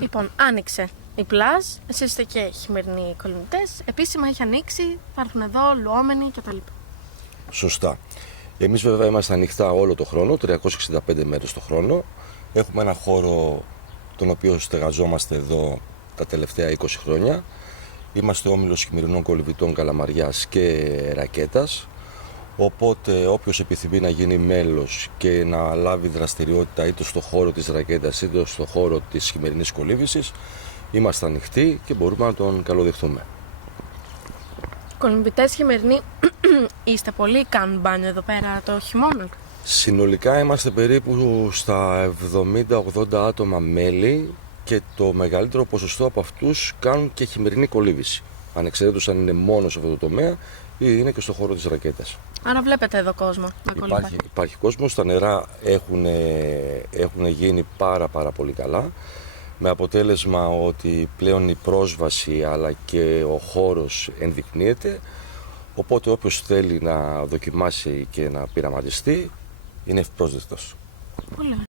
Λοιπόν, άνοιξε η πλάζ, εσείς είστε και χειμερινοί κολυμβητές. Επίσημα έχει ανοίξει, θα έρθουν εδώ λουόμενοι κτλ. Σωστά. Εμείς βέβαια είμαστε ανοιχτά όλο το χρόνο, 365 μέρες το χρόνο. Έχουμε ένα χώρο τον οποίο στεγαζόμαστε εδώ τα τελευταία 20 χρόνια. Είμαστε όμιλος χειμερινών κολυμβητών Καλαμαριάς και Ρακέτας. Οπότε όποιος επιθυμεί να γίνει μέλος και να λάβει δραστηριότητα είτε στο χώρο της Ρακέτας είτε στο χώρο της χειμερινής κολύμβησης, είμαστε ανοιχτοί και μπορούμε να τον καλοδεχτούμε. Κολυμβητές χειμερινοί είστε πολλοί, κάνουν μπάνιο εδώ πέρα το χειμώνα? Συνολικά είμαστε περίπου στα 70-80 άτομα μέλη και το μεγαλύτερο ποσοστό από αυτούς κάνουν και χειμερινή κολύμβηση. Ανεξαρτήτως αν είναι μόνο σε αυτό το τομέα ή είναι και στο χώρο της Ρακέτας. Άρα βλέπετε εδώ κόσμο να κολυμπάει. Υπάρχει κόσμος, τα νερά έχουν γίνει πάρα πολύ καλά, με αποτέλεσμα ότι πλέον η πρόσβαση αλλά και ο χώρος ενδεικνύεται, οπότε όποιος θέλει να δοκιμάσει και να πειραματιστεί είναι ευπρόσδεκτος. Πολύ ωραία.